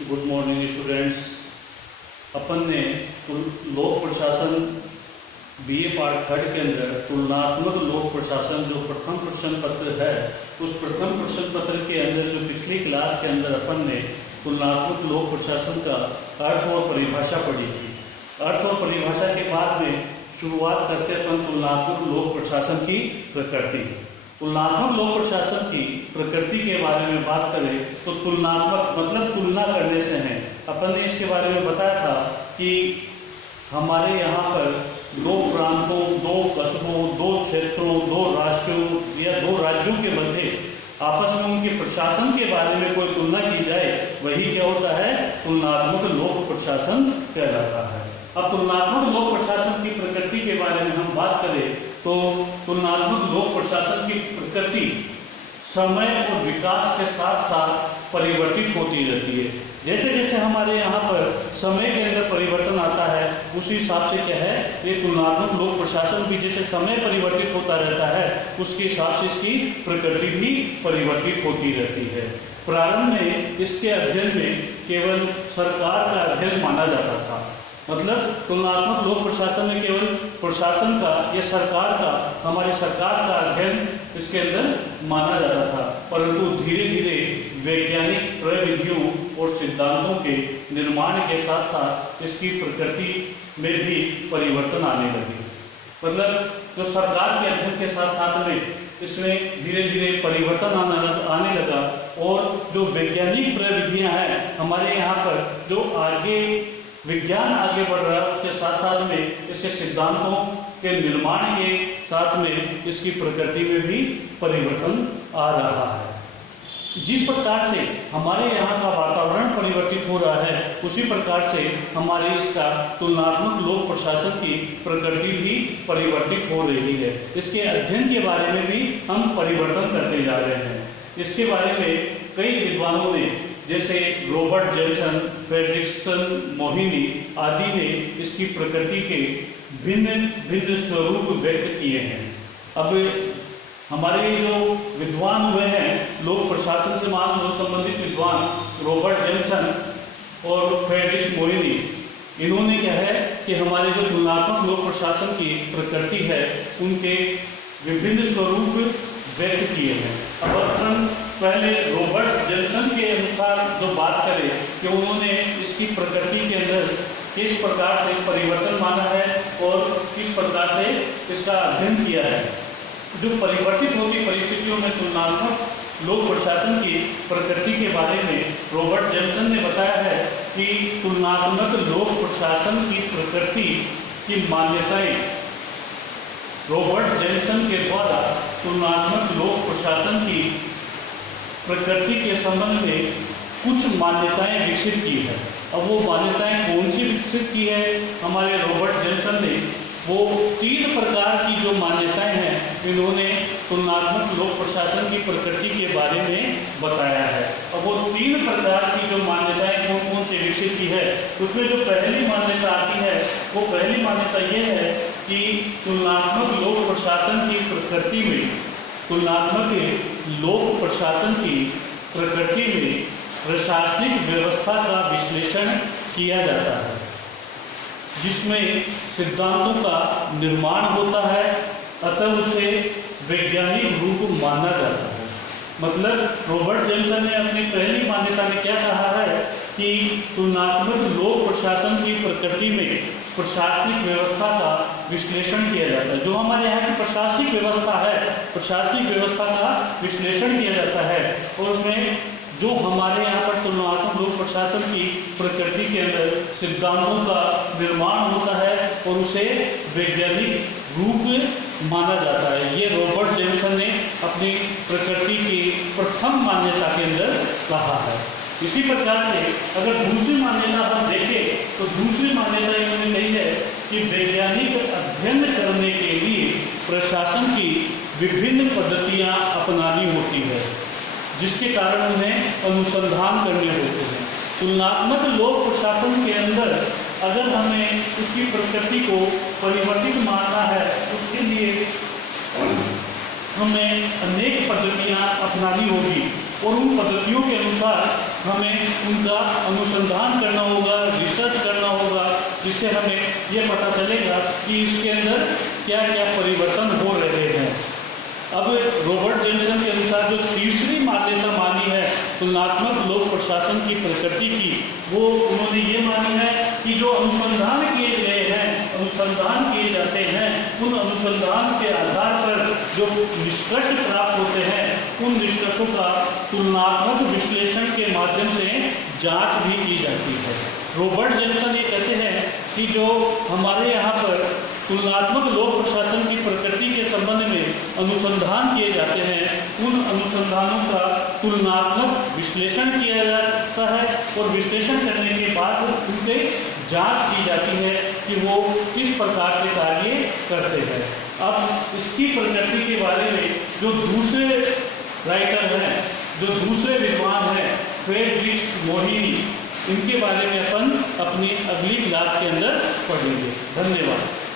Good morning students. अपन ने लोक प्रशासन बीए पार्ट थर्ड के अंदर तुलनात्मक लोक प्रशासन जो प्रथम प्रश्न पत्र है, उस प्रथम प्रश्न पत्र के अंदर जो पिछली क्लास के अंदर अपन ने तुलनात्मक लोक प्रशासन का अर्थ और परिभाषा पढ़ी थी। अर्थ और परिभाषा के बाद में शुरुआत करते अपन तुलनात्मक लोक प्रशासन की प्रकृति। तुलनात्मक लोक प्रशासन की प्रकृति के बारे में बात करें तो तुलनात्मक मतलब तुलना करने से है। अपन ने इसके बारे में बताया था कि हमारे यहाँ पर दो प्रांतों, दो कस्बों, दो क्षेत्रों, दो राष्ट्रों या दो राज्यों के मध्य आपस में उनके प्रशासन के बारे में कोई तुलना की जाए, वही क्या होता है, तुलनात्मक लोक प्रशासन कहलाता है। अब तुलनात्मक लोक प्रशासन की प्रकृति के बारे में हम बात करें तो तुलनात्मक लोक प्रशासन की प्रकृति समय और विकास के साथ साथ परिवर्तित होती रहती है। जैसे जैसे हमारे यहाँ पर समय के अंदर परिवर्तन आता है, उसी हिसाब से क्या है, ये तुलनात्मक लोक प्रशासन भी जैसे समय परिवर्तित होता रहता है, उसके हिसाब से इसकी प्रकृति भी परिवर्तित होती रहती है। प्रारंभ में इसके अध्ययन में केवल सरकार का अध्ययन माना जाता था, मतलब तुलनात्मक लोक प्रशासन में केवल प्रशासन का या सरकार का, हमारी सरकार का अध्ययन इसके अंदर माना जाता था। परंतु धीरे धीरे वैज्ञानिक प्रविधियों और सिद्धांतों के निर्माण के साथ साथ इसकी प्रकृति में भी परिवर्तन आने लगे। मतलब जो सरकार के अध्ययन के साथ साथ में इसमें धीरे धीरे परिवर्तन आने लगा और जो वैज्ञानिक प्रविधियां हैं हमारे यहाँ पर, जो आगे विज्ञान आगे बढ़ रहा है, उसके साथ साथ में इसके सिद्धांतों के निर्माण के साथ में इसकी प्रकृति में भी परिवर्तन आ रहा है। जिस प्रकार से हमारे यहाँ का वातावरण परिवर्तित हो रहा है, उसी प्रकार से हमारे इसका तुलनात्मक लोक प्रशासन की प्रकृति भी परिवर्तित हो रही है। इसके अध्ययन के बारे में भी हम परिवर्तन करते जा रहे हैं। इसके बारे में कई विद्वानों ने, जैसे रॉबर्ट जेम्सन, फ्रेडरिक्सन मोहिनी आदि ने इसकी प्रकृति के भिन्न भिन्न स्वरूप व्यक्त किए हैं। अब हमारे जो विद्वान हुए हैं लोक प्रशासन से संबंधित विद्वान रॉबर्ट जेम्सन और फ्रेडरिक्स मोहिनी, इन्होंने क्या है कि हमारे जो तुलनात्मक लोक प्रशासन की प्रकृति है उनके विभिन्न स्वरूप व्यक्त किए हैं। अब अपन पहले रॉबर्ट जेम्सन के अनुसार जो बात करें कि उन्होंने इसकी प्रकृति के अंदर किस प्रकार से परिवर्तन माना है और किस प्रकार से इसका अध्ययन किया है। जो परिवर्तित होती परिस्थितियों में तुलनात्मक लोक प्रशासन की प्रकृति के बारे में रॉबर्ट जेम्सन ने बताया है कि तुलनात्मक लोक प्रशासन की प्रकृति की मान्यताएं रॉबर्ट जेम्सन के द्वारा तुलनात्मक लोक प्रशासन की प्रकृति के संबंध में कुछ मान्यताएं विकसित की है। अब वो मान्यताएं कौन सी विकसित की है हमारे रॉबर्ट जेम्सन ने, वो 3 प्रकार की जो मान्यताएं हैं इन्होंने तुलनात्मक लोक प्रशासन की प्रकृति के बारे में बताया है। अब वो 3 प्रकार की जो मान्यताएं कौन कौन से विकसित की है, उसमें जो पहली मान्यता आती है वो पहली मान्यता ये है कि तुलनात्मक लोक प्रशासन की प्रकृति में, तुलनात्मक लोक प्रशासन की प्रकृति में प्रशासनिक व्यवस्था का विश्लेषण किया जाता है, जिसमें सिद्धांतों का निर्माण होता है, अतः उसे वैज्ञानिक रूप माना जाता है। मतलब रॉबर्ट जेम्सन ने अपनी पहली मान्यता में क्या कहा है कि तुलनात्मक लोक प्रशासन की प्रकृति में प्रशासनिक व्यवस्था का विश्लेषण किया जाता है। जो हमारे यहाँ की प्रशासनिक व्यवस्था है, प्रशासनिक व्यवस्था का विश्लेषण किया जाता है और उसमें जो हमारे यहाँ पर तुलनात्मक लोक प्रशासन की प्रकृति के अंदर सिद्धांतों का निर्माण होता है और उसे वैज्ञानिक रूप माना जाता है। ये रॉबर्ट जेम्सन ने अपनी प्रकृति की प्रथम मान्यता के अंदर कहा है। इसी प्रकार से अगर दूसरी मान्यता हम देखें तो दूसरी मान्यता इन्होंने कही है कि वैज्ञानिक अध्ययन करने के लिए प्रशासन की विभिन्न पद्धतियां अपनानी होती है, जिसके कारण उन्हें अनुसंधान करने होते हैं। तुलनात्मक लोक प्रशासन के अंदर अगर हमें उसकी प्रकृति को परिवर्तित मानना है, उसके लिए हमें अनेक पद्धतियाँ अपनानी होगी और उन पद्धतियों के अनुसार हमें उनका अनुसंधान करना होगा, रिसर्च करना होगा, जिससे हमें ये पता चलेगा कि इसके अंदर क्या क्या परिवर्तन हो रहे हैं। अब रॉबर्ट जॉनसन के अनुसार जो तीसरी मान्यता मानी है तुलनात्मक लोक प्रशासन की प्रकृति की, वो उन्होंने ये मानी है कि जो अनुसंधान किए गए हैं, अनुसंधान किए जाते हैं, उन अनुसंधान के आधार पर जो निष्कर्ष प्राप्त होते हैं, उन निष्कर्षों का तुलनात्मक विश्लेषण के माध्यम से जांच भी की जाती है। रॉबर्ट जॉनसन ये कहते हैं कि जो हमारे यहाँ पर तुलनात्मक लोक प्रशासन की प्रकृति के संबंध में अनुसंधान किए जाते हैं, उन अनुसंधानों का तुलनात्मक विश्लेषण किया जाता है और विश्लेषण करने के बाद उनके जांच की जाती है कि वो किस प्रकार से कार्य करते हैं। अब इसकी प्रकृति के बारे में जो दूसरे राइटर हैं, जो दूसरे विद्वान हैं, फ्रेडरिक मोहिनी, इनके बारे में अपन अपनी अगली क्लास के अंदर पढ़ेंगे। धन्यवाद।